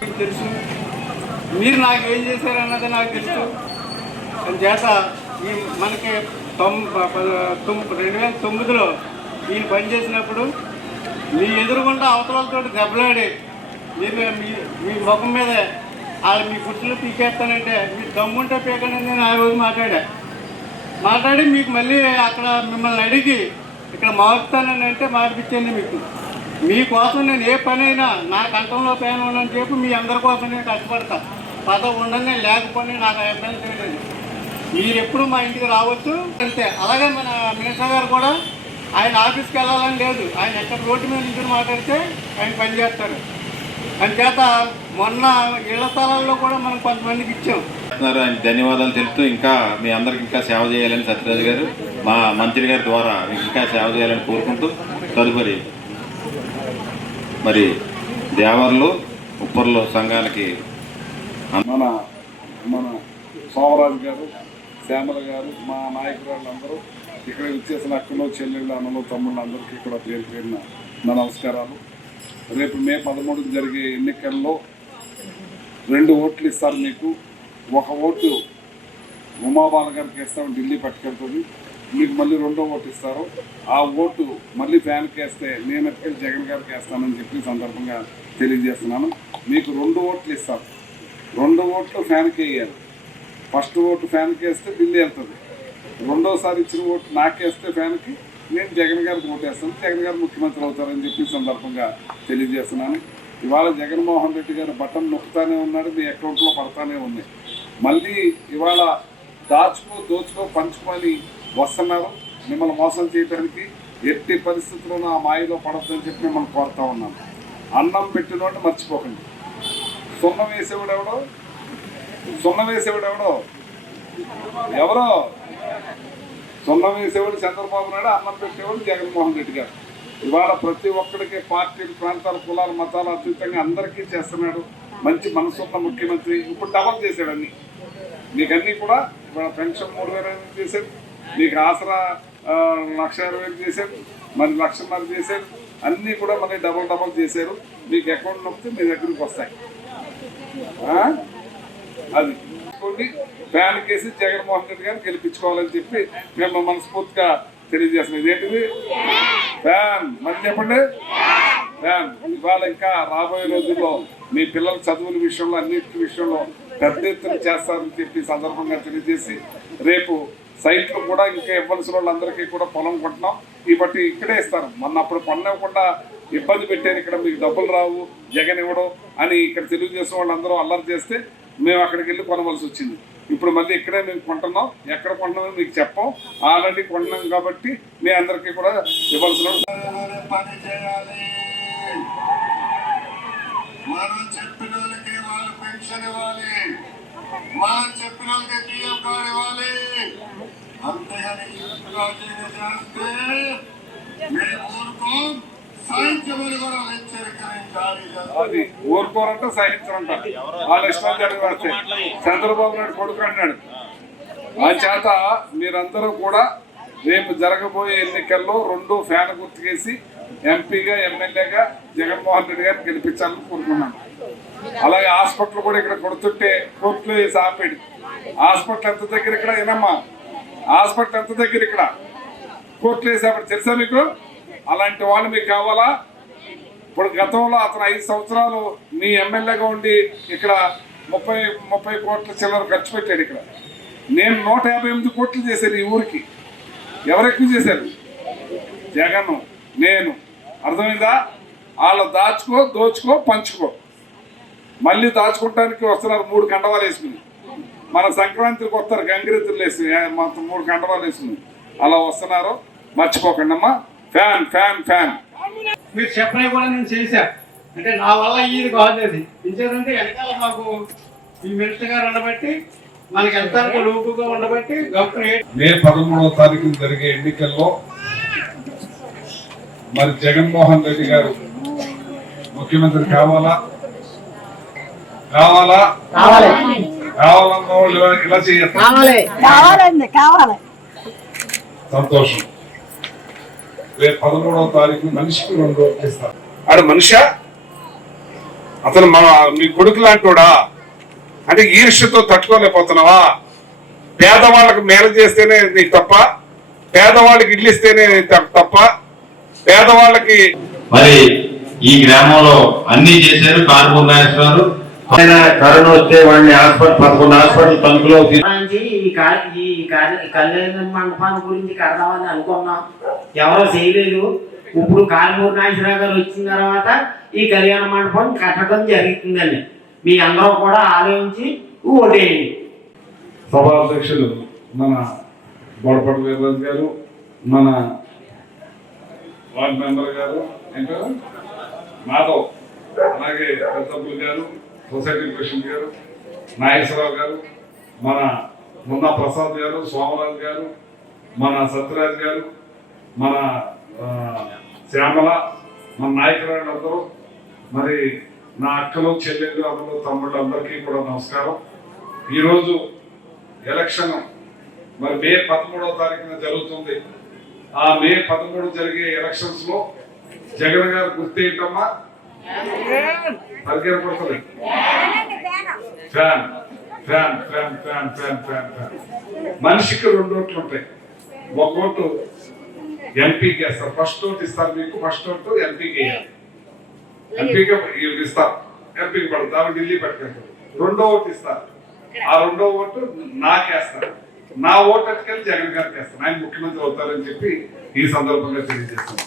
తెలుసు. మీరు నాకు ఏం చేశారన్నది నాకు తెలుసు. చేత ఈ మనకి తొమ్ రెండు వేల తొమ్మిదిలో ఈయన పనిచేసినప్పుడు మీ ఎదురుగుండా అవతలతో దెబ్బలాడి మీరు మీ మీ ముఖం మీద వాళ్ళు మీ గుర్తులు పీకేస్తానంటే మీరు దమ్ముంటే పీకండి నేను ఆ రోజు మాట్లాడా. మాట్లాడి మీకు మళ్ళీ అక్కడ మిమ్మల్ని అడిగి ఇక్కడ మారుస్తానని అంటే మార్పించాను మీకు. మీకోసం నేను ఏ పనైనా నా కంఠంలో పేన ఉండని చెప్పి మీ అందరి కోసం నేను కష్టపడతా. పదవి ఉండని నేను లేకపోతే నాకు ఇబ్బంది లేదు. మీరు ఎప్పుడు మా ఇంటికి రావచ్చు అంతే అలాగే మన మినిస్టర్ గారు కూడా ఆయన ఆఫీస్కి వెళ్ళాలని లేదు. ఆయన ఎక్కడ రోడ్డు మీద నుంచి మాట్లాడితే ఆయన పనిచేస్తారు అంచేత మొన్న ఇళ్ళ స్థలాల్లో కూడా మనం కొంతమందికి ఇచ్చాం. ఆయన ధన్యవాదాలు తెలుపుతూ ఇంకా మీ అందరికి ఇంకా సేవ చేయాలని సత్యరాజు గారు మా మంత్రి గారి ద్వారా ఇంకా సేవ చేయాలని కోరుకుంటూ తదుపరి మరి దేవర్లు ఉప్పర్లో సంఘానికి మన మన సోమరాజు గారు శ్యామల గారు మా నాయకురాళ్ళు అందరూ ఇక్కడ విచ్చేసిన అక్కలు చెల్లెళ్ళు అన్నలు తమ్ముళ్ళు అందరికీ కూడా పేరు పేరిన నా నమస్కారాలు. రేపు మే పదమూడు జరిగే ఎన్నికల్లో రెండు ఓట్లు ఇస్తారు మీకు. ఒక ఓటు ఉమాబాల గారికి ఇస్తాం ఢిల్లీ పట్టుకెళ్తుంది. మీకు మళ్ళీ రెండో ఓటు ఇస్తారు. ఆ ఓటు మళ్ళీ ఫ్యాన్కి వేస్తే నేను ఎప్పుడు జగన్ గారికి వేస్తానని చెప్పి సందర్భంగా తెలియజేస్తున్నాను. మీకు రెండు ఓట్లు ఇస్తారు. రెండు ఓట్లు ఫ్యాన్కి వేయాలి ఫస్ట్ ఓటు ఫ్యాన్కి వేస్తే ఢిల్లీ వెళ్తుంది. రెండోసారి ఇచ్చిన ఓటు నాకేస్తే ఫ్యాన్కి నేను జగన్ గారికి ఓటు వేస్తాను. జగన్ గారు ముఖ్యమంత్రి అవుతారని చెప్పి సందర్భంగా తెలియజేస్తున్నాను. ఇవాళ జగన్మోహన్ రెడ్డి గారు బటన్ నొక్కుతానే ఉన్నాడు మీ అకౌంట్లో పడతానే ఉంది. మళ్ళీ ఇవాళ దాచుకో దోచుకో పంచుకొని వస్తున్నారు మిమ్మల్ని మోసం చేయడానికి ఎట్టి పరిస్థితుల్లో ఆ మాయలో పడొద్దని చెప్పి మిమ్మల్ని కోరుతా ఉన్నాను. అన్నం పెట్టినోటి మర్చిపోకండి. సున్నం వేసేవాడెవడో సున్నం వేసేవాడు ఎవరో? సున్నం వేసేవాడు చంద్రబాబు నాయుడు అన్నం పెట్టేవాడు జగన్మోహన్ రెడ్డి గారు. ఇవాళ ప్రతి ఒక్కడికి పార్టీలు ప్రాంతాల కులాలు మతాలు అతీతంగా అందరికీ చేస్తున్నాడు. మంచి మనసున్న ముఖ్యమంత్రి. ఇప్పుడు డబల్ చేశాడు అన్నీ. మీకు అన్నీ కూడా ఇవాళ పెన్షన్ మూడు వేల చేశాడు మీకు ఆసరా లక్ష ఇరవై చేశారు మరి లక్షన్నర చేశారు అన్నీ కూడా మళ్ళీ డబల్ డబల్ చేశారు. మీకు అకౌంట్ నొప్పితే మీ దగ్గరికి వస్తాయి. అది. తీసుకోండి ఫ్యాన్ కేసి జగన్మోహన్ రెడ్డి గారిని గెలిపించుకోవాలని చెప్పి మేము మనస్ఫూర్తిగా తెలియజేస్తున్నాం. ఇదేంటిది? ఫ్యాన్ మరి చెప్పండి. ఫ్యాన్ ఇవాళ ఇంకా రాబోయే రోజుల్లో మీ పిల్లల చదువుల విషయంలో అన్నిటి విషయంలో పెద్ద ఎత్తున చేస్తారని చెప్పి సందర్భంగా తెలియజేసి రేపు సైట్లు కూడా ఇంకా ఇవ్వాల్సిన వాళ్ళందరికీ కూడా పొలం కొంటున్నాం ఈ బట్టి ఇక్కడే ఇస్తారు. మొన్న అప్పుడు కొనకుండా ఇబ్బంది పెట్టారు. ఇక్కడ మీకు డబ్బులు రావు జగన్ ఇవ్వడం అని ఇక్కడ తెలుగుదేశం వాళ్ళందరూ అల్లరి చేస్తే మేము అక్కడికి వెళ్ళి కొనవలసి వచ్చింది. ఇప్పుడు మళ్ళీ ఇక్కడే మేము కొంటున్నాం. ఎక్కడ కొంటున్నామో మీకు చెప్పాం. ఆల్రెడీ కొంటున్నాం కాబట్టి మీ అందరికీ కూడా ఇవ్వాల్సిన మనం చెప్పిన వాళ్ళకి వాళ్ళు పెన్షన్ ఇవ్వాలి. మనం చెప్పిన పిఎం కార్డు ఇవ్వాలి అంతేగాని చేస్తే మేము ఊరుకోం. కూడా సహించరంట. వాళ్ళ ఇష్టం జరిగితే చంద్రబాబు నాయుడు కొడుకు అన్నాడు ఆ. చేత మీరందరూ కూడా రేపు జరగబోయే ఎన్నికల్లో రెండు ఫ్యాన్ గుర్తుకేసి ఎంపీగా ఎమ్మెల్యేగా జగన్మోహన్ రెడ్డి గారిని గెలిపించాలని కోరుకున్నాను. అలాగే హాస్పిటల్ కూడా ఇక్కడ కొడుతుంటే కోర్టులో వేసి ఆపేడు హాస్పిటల్ ఎంత దగ్గర ఇక్కడ? ఏనమ్మా? హాస్పిటల్ ఎంత దగ్గర ఇక్కడ? కోర్టులో వేసి ఆపాడు తెలుసా మీకు? అలాంటి వాళ్ళు మీకు కావాలా? ఇప్పుడు గతంలో అతను ఐదు సంవత్సరాలు మీ ఎమ్మెల్యేగా ఉండి ఇక్కడ ముప్పై ముప్పై కోట్ల చిల్లర ఖర్చు పెట్టాడు ఇక్కడ. నేను నూట యాభై ఎనిమిది కోట్లు చేశాను ఈ ఊరికి. ఎవరెక్కువ చేశారు? జగన్ నేను. అర్థమైందా? వాళ్ళ దాచుకో దోచుకో పంచుకో. మళ్ళీ దాచుకోవడానికి వస్తున్నారు మూడు కండవాలు వేసుకుని. మన సంక్రాంతికి వస్తారు గంగిరెత్తులు వేసి మొత్తం మూడు కండవాలు వేసుకుని. అలా వస్తున్నారు. మర్చిపోకండి అమ్మా ఫ్యాన్ ఫ్యాన్ ఫ్యాన్. మీరు చెప్పినవి కూడా నేను చేశా. అంటే నా వల్ల ఇది కాదు అది. ఇంకేదంటే వెనకాల మాకు ఈ మినిస్టర్ గారు ఉండబట్టి మనకి ఎంత లూపుగా ఉండబట్టి గొప్ప మే పదమూడవ తారీఖున జరిగే ఎన్నికల్లో మరి జగన్మోహన్ రెడ్డి గారు ముఖ్యమంత్రి కావాలా? కావాలా? కావాలన్న వాళ్ళు ఇలా- ఇలా చేయాలి. సంతోషం. రేపు పదమూడవ తారీఖు మనిషికి రెండు ఇస్తారు ఆడ మనిషా? అతను మా మీ కొడుకు లాంటివాడా అంటే ఈర్ష్యతో తట్టుకోలేకపోతున్నావా? పేదవాళ్ళకి మేలు చేస్తేనే నీకు తప్ప పేదవాళ్ళకి ఇల్లు ఇస్తేనే తప్ప పేదవాళ్ళకి మరి ఈ గ్రామంలో అన్ని చేశారు కారుమూరు నాగేశ్వరరావు ఆయన కరోనా వస్తే వాడిని హాస్పిటల్ పదకొండు హాస్పిటల్ తణుకులో ఈ కళ్యాణ మండపాన్ని గురించి కడదామని అనుకున్నాం. ఎవరో చేయలేదు. ఇప్పుడు కారుమూరు నాగేశ్వరరావు గారు వచ్చిన తర్వాత ఈ కళ్యాణ మండపం కట్టడం జరుగుతుందండి. మీ అందరూ కూడా ఆలోచించి ఓటేయండి. సభాధ్యక్షులు మన బోడపడి వీర్రాజు గారు మన వార్డ్ మెంబర్ గారు ఇంకా మాధవ్ అలాగే పెద్దబ్బులు గారు సొసైటీ ప్రెసిడెంట్ గారు నాగేశ్వరరావు గారు మన మున్నా ప్రసాద్ గారు సోమరాజు గారు మన సత్యరాజ్ గారు మన శ్యామల మన నాయకురాళ్ళు అందరూ మరి నా అక్కలు చెల్లెళ్ళు అమ్మలు తమ్ముళ్ళు అందరికీ కూడా నమస్కారం. ఈరోజు ఎలక్షన్ మరి మే పదమూడవ తారీఖున జరుగుతుంది. ఆ మే పదమూడు జరిగే ఎలక్షన్స్లో జగన్ గారు గుర్తు ఏంటమ్మా? పడుతుంది. Fan fan fan fan fan fan fan. మనిషికి రెండు ఓట్లు ఉంటాయి. ఒక ఓటు ఎంపీకి వేస్తారు. ఫస్ట్ ఓటు ఇస్తారు మీకు ఫస్ట్ ఓటు ఎంపీకి వేయాలి. ఎంపీకి ఇస్తారు. ఎంపీకి పడుతుంది ఆవిడ ఢిల్లీ పట్టుకెళ్తారు. రెండో ఓటు ఇస్తారు. ఆ రెండో ఓటు నాకేస్తారు. నా ఓటట్టుకెళ్ళి జగన్ గారికి చేస్తాను ఆయన ముఖ్యమంత్రి అవుతారని చెప్పి ఈ సందర్భంగా తెలియజేస్తాను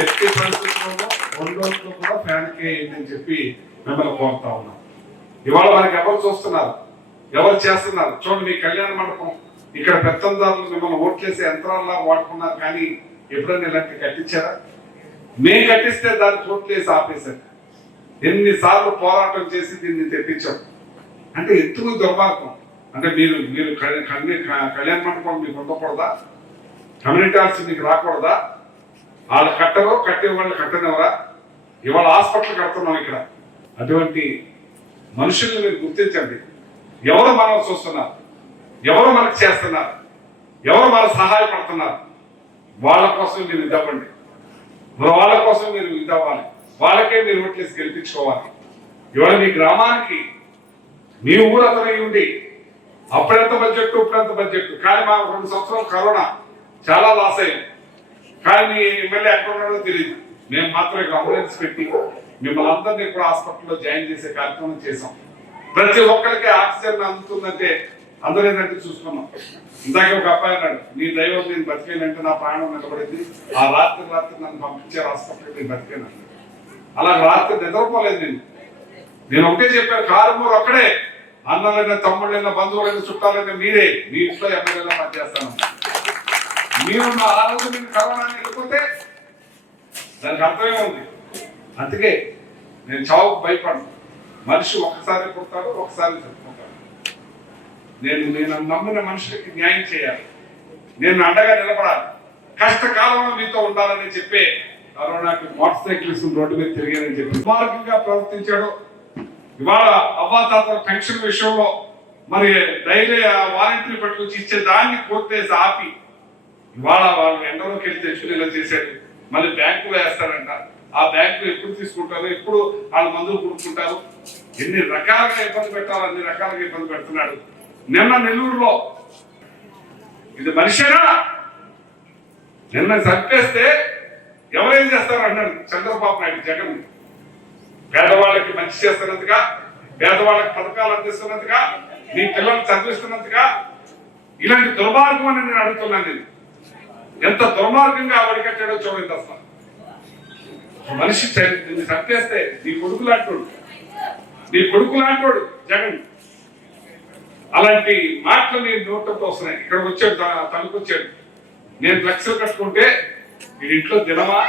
ఎట్టి పరిస్థితుల్లో రెండు ఓట్లు కూడా ఫ్యాన్ కేయండి అని చెప్పి మిమ్మల్ని కోరుతా ఉన్నాం. ఇవాళ మనకి ఎవరు చూస్తున్నారు? ఎవరు చేస్తున్నారు? చూడండి మీ కళ్యాణ మండపం. ఇక్కడ పెత్తందారులు మిమ్మల్ని ఓట్ చేసే యంత్రాల్లో వాడుకున్నారు కానీ ఎప్పుడైనా ఇలాంటి కట్టించారా? మేము కట్టిస్తే దాన్ని చోట్లేసి ఆపేశారు. ఎన్నిసార్లు పోరాటం చేసి దీన్ని తెప్పించాం. అంటే ఎందుకు దుర్మార్గం. అంటే మీరు మీరు కన్నీ కళ్యాణ మండపం మీకు ఉండకూడదా? కమ్యూనిటీ హాల్స్ మీకు రాకూడదా? వాళ్ళు కట్టరు కట్టే వాళ్ళు కట్టనివరా ఇవాళ హాస్పిటల్ కడుతున్నాం ఇక్కడ. అటువంటి మనుషుల్ని మీరు గుర్తించండి. ఎవరు మనం చూస్తున్నారు? ఎవరు మనకు చేస్తున్నారు? ఎవరు మనకు సహాయపడుతున్నారు? వాళ్ళ కోసం మీరు ఇదవ్వండి వాళ్ళ కోసం మీరు ఇదవ్వాలి వాళ్ళకే మీరు ఓట్లేసి గెలిపించుకోవాలి. ఇవాళ మీ గ్రామానికి మీ ఊరు అతనై ఉండి అప్పుడెంత బడ్జెట్ ఇప్పుడెంత బడ్జెట్ కానీ మా రెండు సంవత్సరాలు కరోనా చాలా లాస్ అయింది కానీ మీ ఎమ్మెల్యే ఎక్కడ ఉన్నాడో తెలియదు మేము మాత్రం ఇక్కడ అంబులెన్స్ పెట్టి మిమ్మల్ని అందరినీ కూడా హాస్పిటల్లో జాయిన్ చేసే కార్యక్రమం చేసాం ప్రతి ఒక్కరికి ఆక్సిజన్ అందుతుందంటే అందరూ ఏంటంటే చూసుకున్నాం. ఇందాక ఒక అబ్బాయి అన్నాడు నీ దైవం నేను బతికేనంటే నా ప్రాణం నిలబడింది. ఆ రాత్రి రాత్రి నన్ను పంపించారు హాస్పిటల్కి నేను బతికాను. అలా రాత్రి నిద్రపోలేదు నేను. నేను ఒకటే చెప్పాను కారు కారుమూరు ఒక్కడే. అన్నలైన తమ్ముళ్ళైన బంధువులైన చుట్టాలైన మీరే మీ ఇంట్లో ఎమ్మెల్యేలా పనిచేస్తాను. మీరు నా ఆ రోజు మీరు కరోనా వెళ్ళిపోతే దానికి అర్థమే ఉంది? అందుకే నేను చావుకు భయపడను. మనిషి ఒక్కసారి పుడతాడు ఒకసారి చచ్చిపోతాడు నేను నేను నమ్మిన మనుషులకి న్యాయం చేయాలి. నేను అండగా నిలబడాలి. కష్టకాలంలో మీతో ఉండాలని చెప్పే కరోనాకి మోటార్ సైకిల్స్ రోడ్డు మీద తిరిగానని చెప్పి మార్గంగా ప్రవర్తించాడు ఇవాళ అవ్వాతాతల పెన్షన్ విషయంలో మరి డైలీ వారంటీ పట్టుకొచ్చి ఇచ్చే దాన్ని కోర్టేసి ఆపి ఇవాళ వాళ్ళు ఎండలోకి వెళ్ళి తెచ్చుకునేలా చేశాడు మళ్ళీ బ్యాంకులో వేస్తారంట. ఆ బ్యాంకు ఎప్పుడు తీసుకుంటారు? ఎప్పుడు వాళ్ళు మందులు కొనుక్కుంటారు? ఎన్ని రకాలుగా ఇబ్బంది పెట్టాలో అన్ని రకాలుగా ఇబ్బంది పెడుతున్నాడు. నిన్న నెల్లూరులో ఇది మనిషేనా? నిన్న చంపేస్తే ఎవరేం చేస్తారు అన్నాడు చంద్రబాబు నాయుడు జగన్. పేదవాళ్ళకి మంచి చేస్తున్నందుగా పేదవాళ్ళకి పథకాలు అందిస్తున్నందుగా మీ పిల్లల్ని చదివిస్తున్నందుగా ఇలాంటి దుర్మార్గం అని నేను అడుగుతున్నాను నేను. ఎంత దుర్మార్గంగా అవడికట్టాడో చూడండి అసలు మనిషి తప్పేస్తే నిన్ను చంపేస్తే నీ కొడుకు లాంటోడు. నీ కొడుకు లాంటోడు జగన్. అలాంటి మాటలు నీ నోటంతో వస్తున్నాయి. ఇక్కడికి వచ్చాడు తనకు వచ్చాడు. నేను లక్షలు కట్టుకుంటే వీడింట్లో దినమా?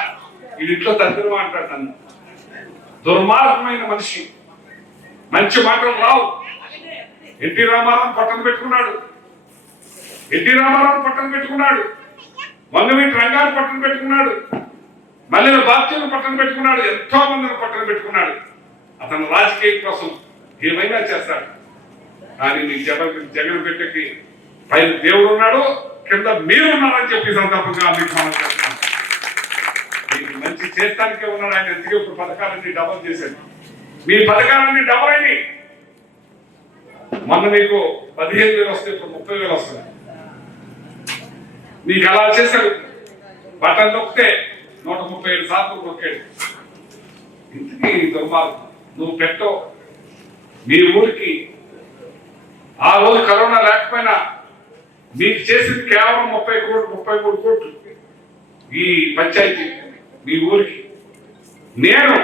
వీడింట్లో తద్దినమా అంటాడు తను దుర్మార్గమైన మనిషి. మంచి మాటలు రావు. ఎన్టీ రామారావు పట్టణ పెట్టుకున్నాడు. ఎన్టీ రామారావు పట్టణ పెట్టుకున్నాడు. వంగవీటి రంగారు పట్టణ పెట్టుకున్నాడు. మళ్ళీ బాధ్యులు పట్టణ పెట్టుకున్నాడు. ఎంతో మందిని పట్టణ పెట్టుకున్నాడు. అతను రాజకీయం కోసం ఏమైనా చేస్తాడు. కానీ మీ జగన్ జగన్ పెట్టకి పైన దేవుడు ఉన్నాడు కింద మీరు ఉన్నారని చెప్పి సందర్భంగా మీకు ఇది చేస్తానికే ఉన్నాడు ఆయన ఎందుకు ఇప్పుడు పథకాలన్నీ డబల్ చేశాడు మీ పథకాలన్నీ డబల్ అయినాయి. మొన్న మీకు పదిహేను వేలు వస్తాయి ఇప్పుడు ముప్పై వేలు వస్తుంది మీకు అలా చేశాడు బటన్ నొక్కితే నూట ముప్పై ఏడు సార్లు నొక్కాడు. ఇంతకీ దుర్మార్గం నువ్వు పెట్టవు. మీ ఊరికి ఆ రోజు కరోనా లేకపోయినా మీకు చేసింది కేవలం ముప్పై కోట్లు ముప్పై మూడు కోట్లు ఈ పంచాయతీ. మీ ఊరికి. నేను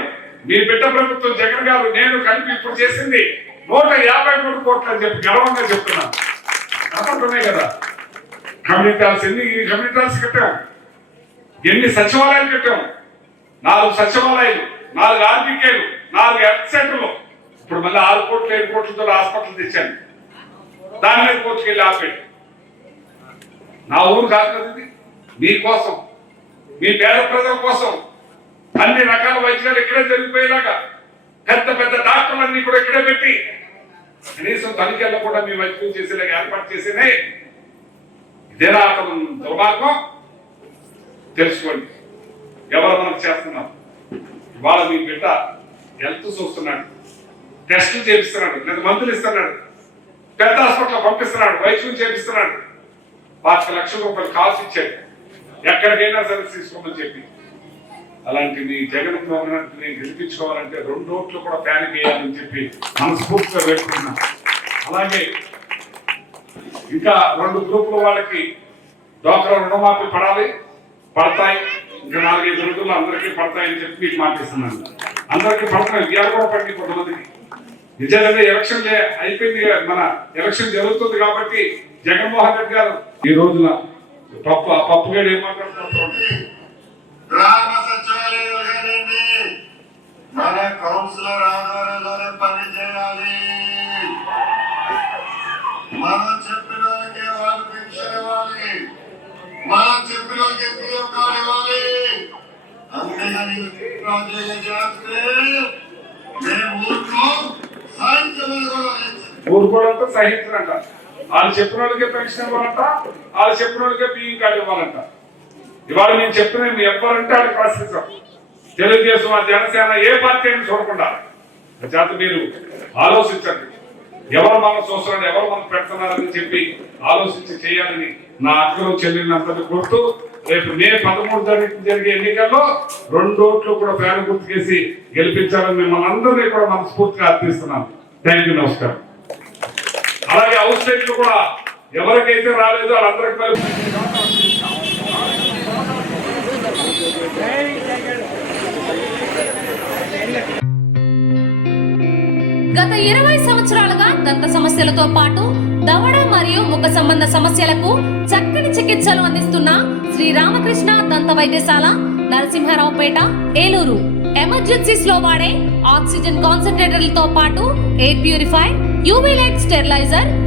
మీ బిడ్డ ప్రభుత్వం జగన్ గారు నేను కలిపి ఇప్పుడు చేసింది నూట యాభై మూడు కోట్లు అని చెప్పి గర్వంగా చెప్తున్నాను. కనపడుతున్నాయి కదా? కమ్యూనిటీ హాల్స్ ఎన్ని? కమ్యూనిటీ హాల్స్ కట్టాం. ఎన్ని సచివాలయాలు కట్టాం? నాలుగు సచివాలయాలు నాలుగు ఆర్బికేలు నాలుగు హెల్త్ సెంటర్లు. ఇప్పుడు మళ్ళీ ఆరు కోట్లు ఏడు కోట్లతో హాస్పిటల్ తెచ్చాను. దాని మీద కోర్టుకెళ్ళి ఆపేయండి. నా ఊరు కాదు కదా ఇది. మీకోసం. మీ పేద ప్రజల కోసం అన్ని రకాల వైద్యాలు ఇక్కడే జరిగిపోయేలాగా పెద్ద పెద్ద డాక్టర్లన్నీ కూడా ఇక్కడే పెట్టి కనీసం తనిఖీల్లో కూడా మీ వైద్యం చేసేలాగా ఏర్పాటు చేసేనే ఇదేనా అతను దుర్మార్గం తెలుసుకోండి. ఎవరు మనకు చేస్తున్నాం ఇవాళ మీ బిడ్డ హెల్త్ చూస్తున్నాడు. టెస్టులు చేపిస్తున్నాడు. లేదా మందులు ఇస్తున్నాడు. పెద్ద హాస్పిటల్ పంపిస్తున్నాడు. వైద్యం చేపిస్తున్నాడు. పాతిక లక్షల రూపాయలు కాల్స్ ఇచ్చాడు. ఎక్కడికైనా సరే తీసుకోమని చెప్పి. అలాంటి మీ జగన్ మోహన్ గెలిపించుకోవాలంటే రెండు ఓట్లు కూడా ప్యానిక్ వేయాలని చెప్పి మనస్ఫూర్తిగా వేడుకుంటున్నాం. అలాగే ఇంకా రెండు గ్రూపుల వాళ్ళకి డోకర రుణమాఫీ పడాలి పడతాయి. ఇంకా నాలుగైదు రోజుల్లో అందరికీ పడతాయని చెప్పి మీకు మాటిస్తున్నాను. అందరికీ పడుతున్నాయి ఇవాళ కూడా పడింది కొంతమందికి. నిజంగా ఎలక్షన్ అయిపోయింది. మన ఎలక్షన్ జరుగుతుంది కాబట్టి జగన్మోహన్ రెడ్డి గారు ఈ రోజున పప్పు ఆ పప్పు గడి ఏం గ్రామ కానివ్వండి మన కౌన్సిలర్ ఆధ్వర్యంలోనే పని చేయాలి. మనం చెప్పిన వాళ్ళకి వాళ్ళు పెన్షన్ ఇవ్వాలి. మనం చెప్పిన వాళ్ళకి పిఎం కార్డు ఇవ్వాలి. అంతేగాని రాజ్యాంగం చేస్తే మేము ఊరుకో ఊరుకోవడంతో వాళ్ళు చెప్పిన వాళ్ళకే పెన్షన్ ఇవ్వాలంట. వాళ్ళు చెప్పిన వాళ్ళకే బియ్యం కార్డు ఇవ్వాలంట. ఇవాళ నేను చెప్పిన మీ ఎవరంటే వాళ్ళకి ప్రశ్నిస్తాం తెలుగుదేశం ఆ జనసేన ఏ పార్టీ అని చూడకుండా. చేత మీరు ఆలోచించండి. ఎవరు మనం చూస్తున్నారు ఎవరు మనం పెడుతున్నారని చెప్పి ఆలోచించి చేయాలని నా అక్కలు చెల్లినంతటి గుర్తు రేపు మే పదమూడు తారీఖు జరిగే ఎన్నికల్లో రెండు ఓట్లు కూడా పేరు గుర్తుకేసి గెలిపించాలని మిమ్మల్ని అందరినీ కూడా మనస్ఫూర్తిగా అర్థిస్తున్నాను. థ్యాంక్ యూ నమస్కారం. అలాగే అవుట్ సైడ్ కూడా ఎవరికైతే రాలేదో వాళ్ళందరికీ గత ఇరవై సంవత్సరాలుగా దంత సమస్యలతో పాటు దవడ మరియు ముఖ సంబంధ సమస్యలకు చక్కని చికిత్సలు అందిస్తున్న శ్రీ రామకృష్ణ దంత వైద్యశాల నరసింహారావుపేట ఏలూరు. ఎమర్జెన్సీస్లో వాడే ఆక్సిజన్ కాన్సన్ట్రేటర్లతో పాటు air purify UV light steriliser